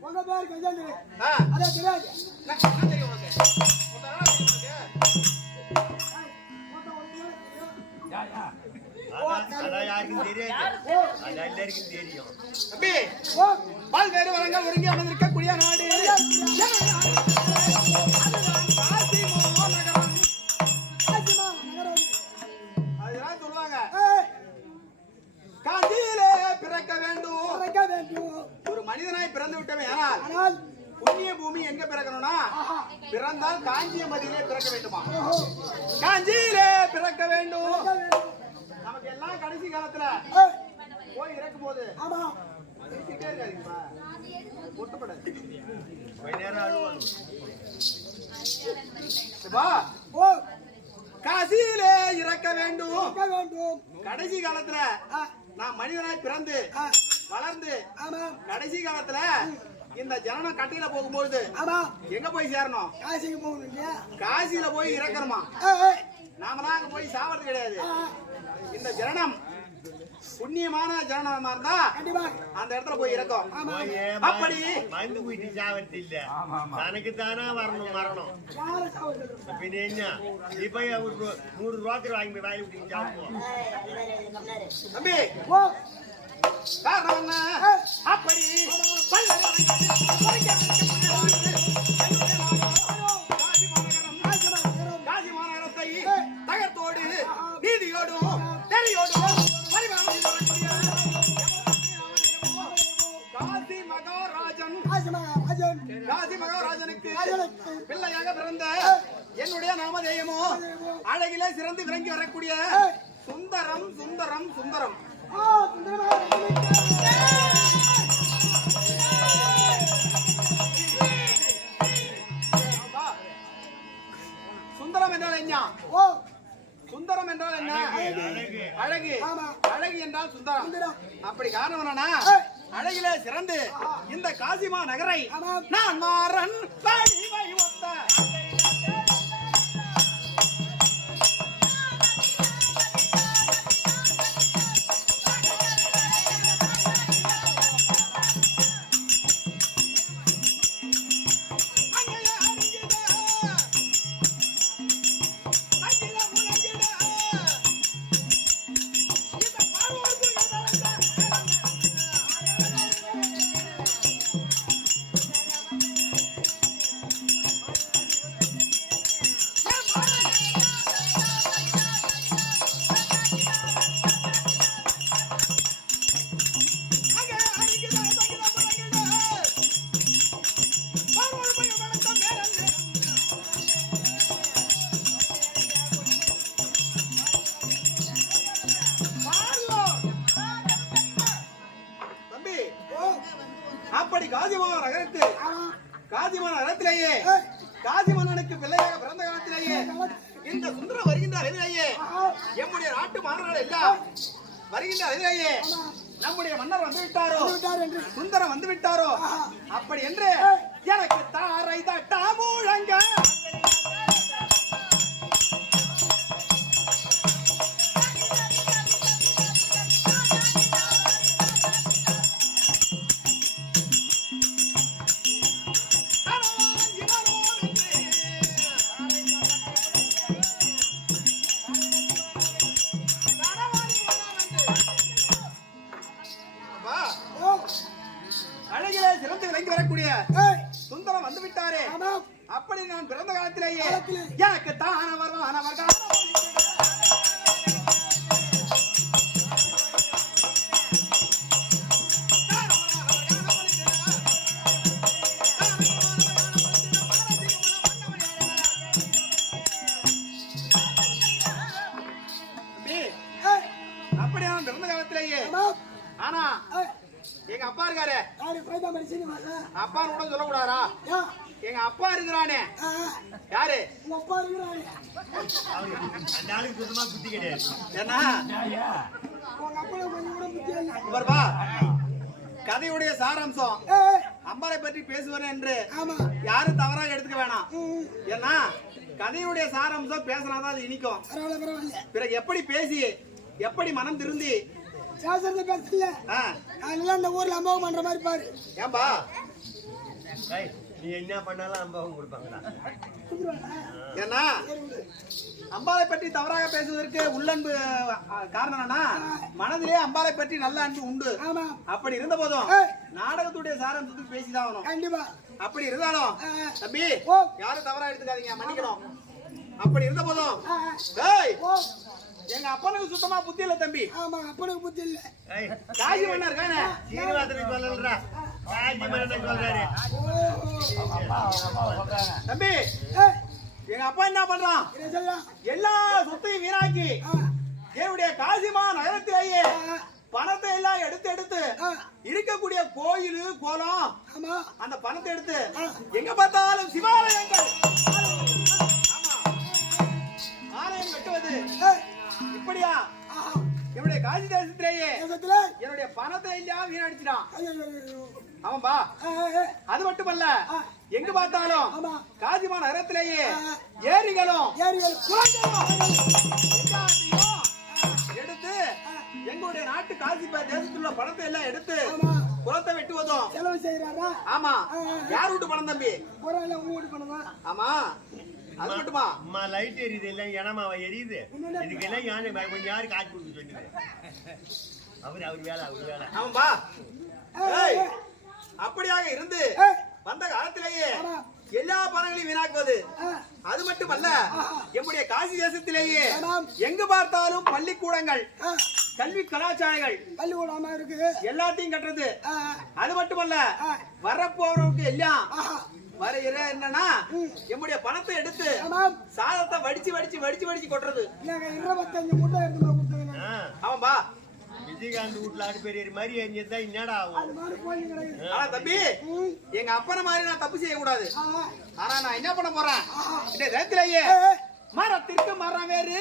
உங்க பேர் கஜேந்திர அதே தெரியாது. தெரியும் பல்வேறு வரங்கள் ஒருங்கி அமர்ந்திருக்கக்கூடிய நாடு. சொல்லுவாங்க. காஞ்சியிலே பிறக்க வேண்டும். மனிதனாய் பிறந்து விட்டவன் ஆனால் புண்ணிய பூமி எங்க பிறக்கணும்னா பிறந்தால் காஞ்சியமதியிலே பிறக்க வேண்டுமா? காஞ்சியிலே பிறக்க வேண்டும். நமக்கு எல்லாம் கடைசி காலத்துல போய் இறக்கும் போது காசியிலே இறக்க வேண்டும். கடைசி காலத்துல நான் மனிதனாய் பிறந்து வளர்ந்து ஆமா. கடைசி காலத்துல இந்த ஜனனம் கட்டையில போகும்போது ஆமா. எங்க போய் சேரணும்? காசிக்கு போகணும் காசியில போய் இறக்கணுமா? நாமெல்லாம் அங்க போய் சாவறது கிடையாது. இந்த ஜனனம் புண்ணியமான ஜனனமா இருந்தா கண்டிப்பா. அந்த இடத்துல போய் இறக்கும். ஆமா. அப்படி மருந்து குட்டி சாவறது இல்ல தனக்கு தானா வரணும் மரணம். பின்ன என்ன? நீ போய் ஒரு ரூ- நூறு ரூபாய்க்கு வாங்கி போய் வாங்கி விட்டு சாப்பிடுவோம்? தம்பி அப்படி பல்லவர் பறிக்க வைக்கக்கூடிய வாழ்வு. என்னுடைய நாடோ காசி மாநகரம். காசிமா நகரம் காசி நீதியோடும் நெறியோடும் பிள்ளையாக பிறந்த என்னுடைய நாமதேயமோ அழகிலே சிறந்து விளங்கி வரக்கூடிய சுந்தரம் சுந்தரம் சுந்தரம் சுந்தரம் என்றால் என்ன? ஓ. சுந்தரம் என்றால் என்ன? அழகு. அழகு. ஆமா. அழகு என்றால் சுந்தரம். சுந்தரம். அப்படி காரணம் என்னன்னா. அழகிலே சிறந்து இந்த காசிமா நகரை. நான் மாறன் ஒத்த. காதிமா நகரத்தில் காதிமா நகரத்திலேயே காதி பிள்ளையாக பிறந்த காலத்திலேயே. இந்த சுந்தரம் வருகின்ற அளவிலேயே எம்முடைய நாட்டு மாணவர்கள் எல்லாம் வருகின்ற அளவிலேயே நம்முடைய மன்னர் வந்து விட்டாரோ சுந்தரம் வந்து விட்டாரோ அப்படி என்று எனக்கு தாரை தட்டா மூழங்க விட்டாரே. அப்படி நான் பிறந்த காலத்திலேயே காலத்திலே. எனக்கு அப்படி நான் பிறந்த காலத்திலேயே. ஆமாம். ஆனா எங்க அப்பா இருக்காரு? அப்பான்னு கூட சொல்லக்கூடாதா? எங்க அப்பா இருக்கிறானே. ஆ, யாரு? உங்க அப்பா இருக்கிறாரு. அவரு அந்த ஆளுக்கு சுத்தமா புத்தி கிடையாது இல்லை. பாருப்பா கதையுடைய சாராம்சம். ஏய், அம்பாளை பற்றி பேசுவேன் என்று ஆமா. யாரும் தவறாக எடுத்துக்க வேணாம். ம், ஏன்னா கதையுடைய சாராம்சம் பேசினாதான் அது இனிக்கும். பிறகு எப்படி பேசி எப்படி மனம் திருந்தி? சாஸ்திரத்தை பேசல ஆ, அதெல்லாம் இந்த ஊர்ல அம்மாவும் பண்ற மாதிரி பாரு. ஏன்பா? நீ என்ன பண்ணாலும் அம்பாவும் கொடுப்பாங்களா குடுத்துருவானா? ஏன்னா. அம்பாளை பற்றி தவறாக பேசுவதற்கு உள்ளன்பு காரணம் என்னன்னா மனதிலே அம்பாளை பற்றி நல்ல அன்பு உண்டு. ஆமா. அப்படி இருந்த போதும் நாடகத்துடைய சாராம்சத்துக்கு பேசிதான் ஆகணும் கண்டிப்பா. அப்படி இருந்தாலும் தம்பி ஓ. யாரும் தவறா எடுத்துக்காதீங்க மன்னிக்கணும். அப்படி இருந்த போதும் எங்க அப்பனுக்கு சுத்தமா புத்தி இல்ல தம்பி. ஆமா அப்பனுக்கு புத்தி இல்ல. காசி மன்னர் இருக்கானே சீனிவாசனுக்கு சொல்லலடா தம்பி எங்க அப்பா என்ன பண்றான்? எல்லா சொத்தையும் வீணாக்கி என்னுடைய காசிமா நகரத்திலேயே பணத்தை எல்லாம் எடுத்து எடுத்து இருக்கக்கூடிய கோயில் கோலம் ஆமா அந்த பணத்தை எடுத்து எங்க பார்த்தாலும் சிவாலயங்கள். என்னுடைய பணத்தை ஏய், ஏய், ஏய். அது மட்டுமல்ல. எங்க பார்த்தாலும் காசிமா நகரத்திலேயே. ஏரிகளும் எடுத்து எங்களுடைய நாட்டு காசி தேசத்தில் உள்ள பணத்தை எல்லாம் எடுத்து குளத்தை வெட்டுவதும். செலவு செய்யறாரா ஆமா. யார் வீட்டு பணம் தம்பி? உங்க வீட்டு பண்ணுவா ஆமா. அது மட்டுமா? அம்மா லைட் எரியுது எல்லாம் இனமாவா எரியுது. இதுக்கெல்லாம் யானை கொஞ்சம் யாரு காட்சி கொடுக்க சொல்லுங்க. அவரு அவர் வேலை அவர் வேலை. ஆமாம்பா அப்படியாக இருந்து வந்த காலத்திலேயே. எல்லா பணங்களையும் வீணாக்குவது அது மட்டுமல்ல எம்முடைய காசி தேசத்திலேயே. எங்கு பார்த்தாலும் பள்ளிக்கூடங்கள் கல்வி கலாச்சாரங்கள் பள்ளிக்கூடமா இருக்கு? எல்லாத்தையும் கட்டுறது. அது மட்டுமல்ல. வரப்போறவங்க எல்லாம் ஆஹா. வருகிற என்னன்னா எம்முடைய பணத்தை எடுத்து சாதத்தை வடிச்சு வடிச்சு வடிச்சு வடிச்சு கொட்டுறது. இருபத்தஞ்சு முட்டை எடுத்து ஆமாம்பா விஜயகாந்த் வீட்டுல ஆடு பெரிய மாதிரி எரிஞ்சதுதான் என்னடா அது ஆகும் ஆனா தம்பி எங்க அப்பன மாதிரி நான் தப்பு செய்யக்கூடாது. ஆ, ஆனா நான் என்ன பண்ண போறேன்? இந்த ஏய், மரத்திற்கு மரம் வேறு.